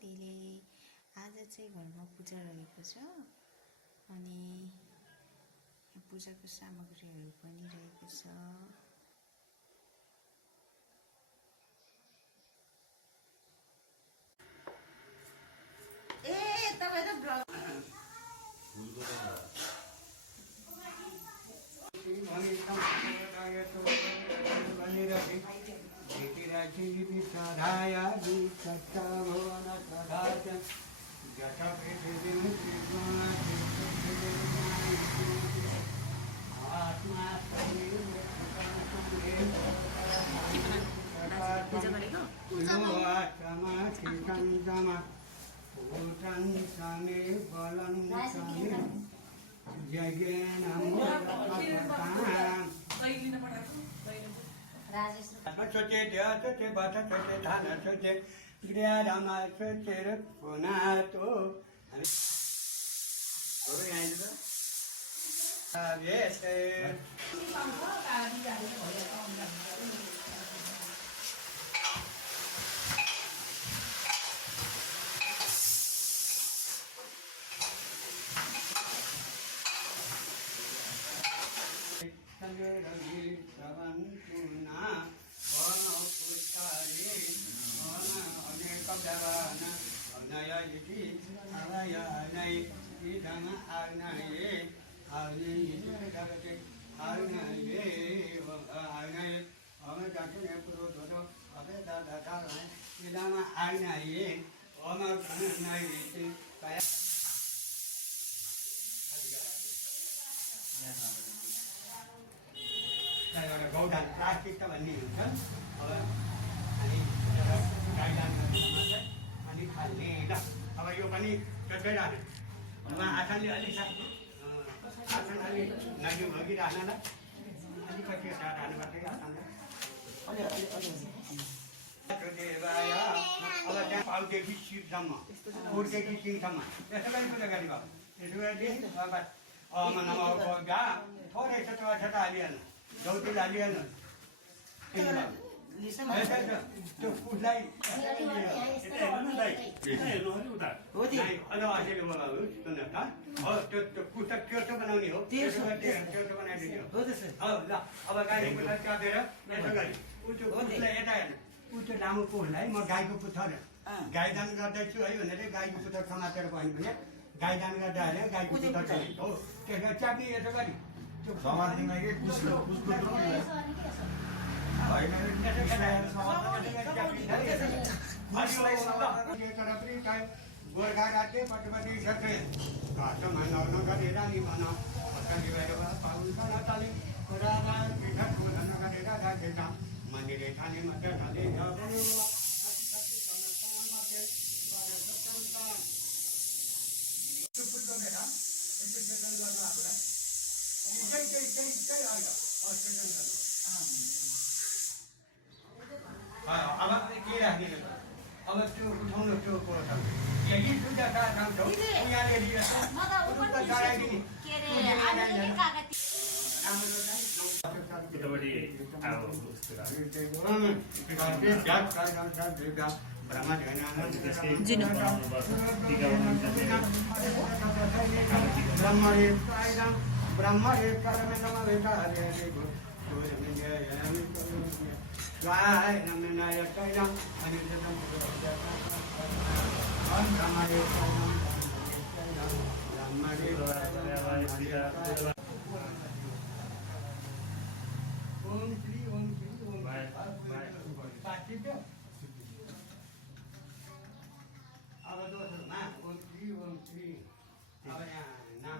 दिदीले आज चाहिँ घरमा पूजा रहेको छ अनि पूजाको सामग्रीहरू पनि रहेको छ। ए तपाईँ त ब्लग गौडान प्लास्टिक त भन्ने हुन्छ अनि गाईदान अनि खाल्ने ल अब यो पनि चट्टै रहने अब आसनले अलिक आसन अलि नजिक भगिरहन ल अलिकति रहनुपर्छ आसनले अब त्यहाँ पाउदेखि सिपसम्म खुरदेखि सिङसम्म यसो गरी पूजा गरी भयो यसो गरी थोरै छोटो छोटो हालिहाल्नु गौती हालिहाल्नु त्यो फुललाई त्यो बनाउने हो त्यो बनाइदिने हो ल अब गाईको पुच्छर काटेर यसो गरी त्यो फुललाई यता हेर्नु त्यो लामो फुललाई म गाईको पुच्छर गाईदान गर्दैछु है भनेर गाईको पुच्छर समातेर भयो भने गाईदान गर्दा हाल्यो गाईको पुच्छर हो त्यसमा च्याप्ने यसो गरी त्यो समातिमा के कुसको गोर्खा राज्य पटपति सके घाटोमा नगरेर नि भन गरेर राखेका मन्दिरे खाने मात्र खाने अब के राख्ने अब त्यो उठाउनु त्यो यही दुईवटा काम छ यहाँले अब दोस्रोमा ओम श्री अब यहाँ नाम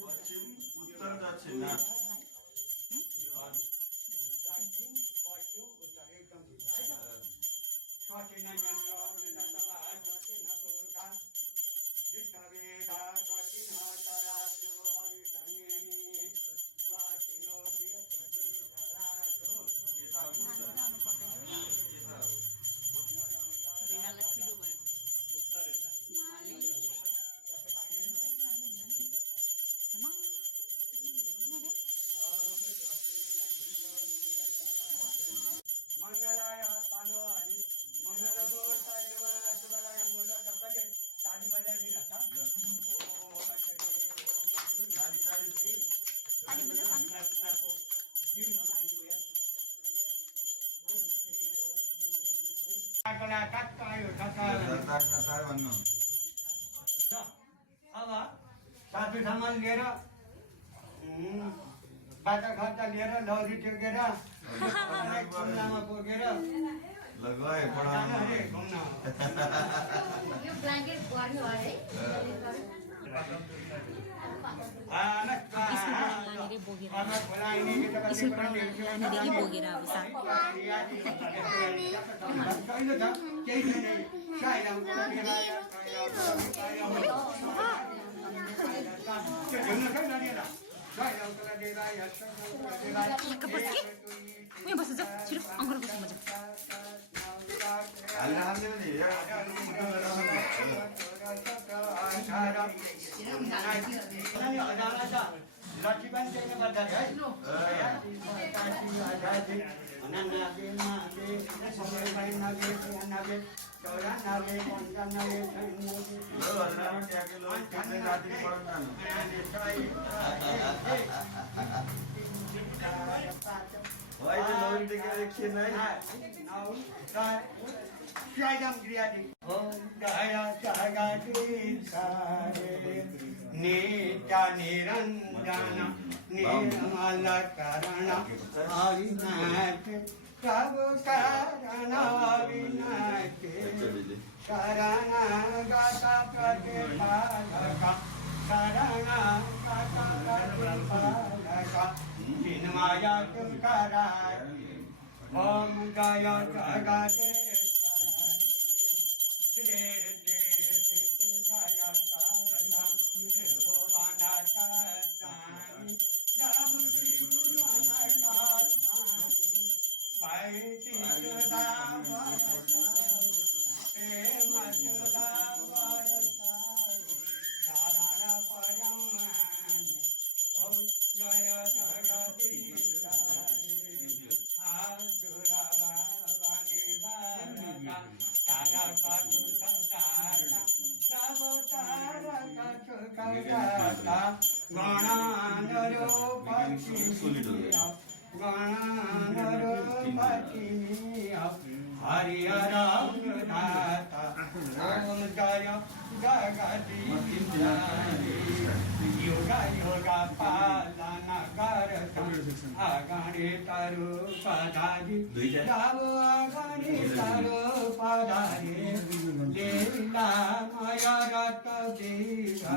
पश्चिम उत्तर दक्षिण कठिन यन्त्र विदतवा कठिन पुरुषा विश्ववेदा कठिन तराजो हरिधनेनि कठिनो विपति तराजो मंगलाय तानो हरि मंगलमूर्ताय नमः शिवाय बोलो तपके शादी बजा दिन था ओ शादी दिन बनाई हुई कला काकायो दातार भन्नु अब साथी सामान लिएर बाटा खर्च लिएर लौरी टेकेर खुल्लामा बोकेर लगाए जानु अरे घुम्न यो ब्ल्याङ्केट गर्नु है यहाँनिर बोकेर अब उयो बस्छ जाऊ छिटो अङ्ग्रो बस्नु मजा हाल्ने नि नित्या निरंजन निर्मल करण अविनाश प्रभु करण अविनाश शरण गत प्रतिपालक शरण गत प्रतिपालक चिन्मय तुकाराय ओम जय जगदीश श्री योगा योगा पालना करता आगाने तारो पदारी जाबो आगाने तारो पदारी लीला माया रत देगा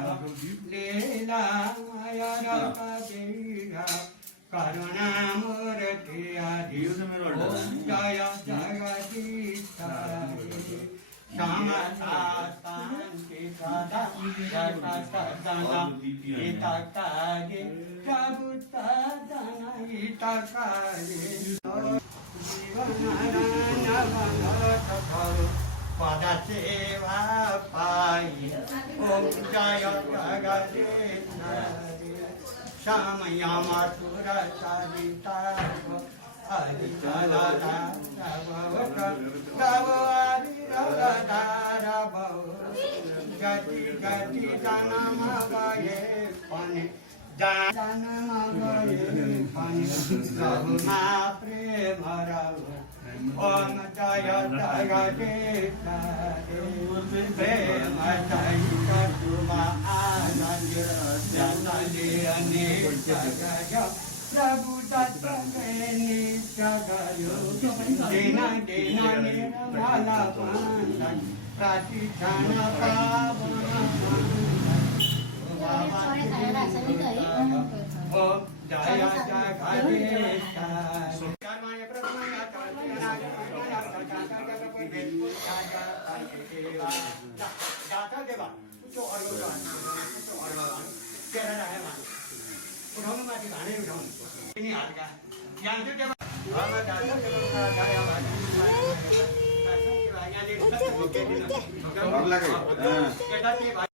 लीला माया रत देगा करुणा मूर्ति आदि जय जगदीश समता शांति सदा सदा सदा हिता काजे प्रभु सदन हिता काजे जीवन नवनत करो पद सेवा पाई ओम जय जगदीश समय मथुर सरिता हरि चला गति गति जन्म गए पनि जन्म गए पनि सबमा प्रेम रहो ओम जय जगदीश प्रेम सहित शुभ आनंद जगले अनेक जग प्रभु दत्त नित्य गयो देना देना निर्मला बंधन प्रतिक्षण पावन ओम जय जगदीश गणपति भेटको राजा देवा गाथा देवा उच्च अर्घ तेह्र राखेर भानु उठाउनु माथि भानै उठाउनु तिनी हातका ज्ञान चाहिँ देवा डर लाग्यो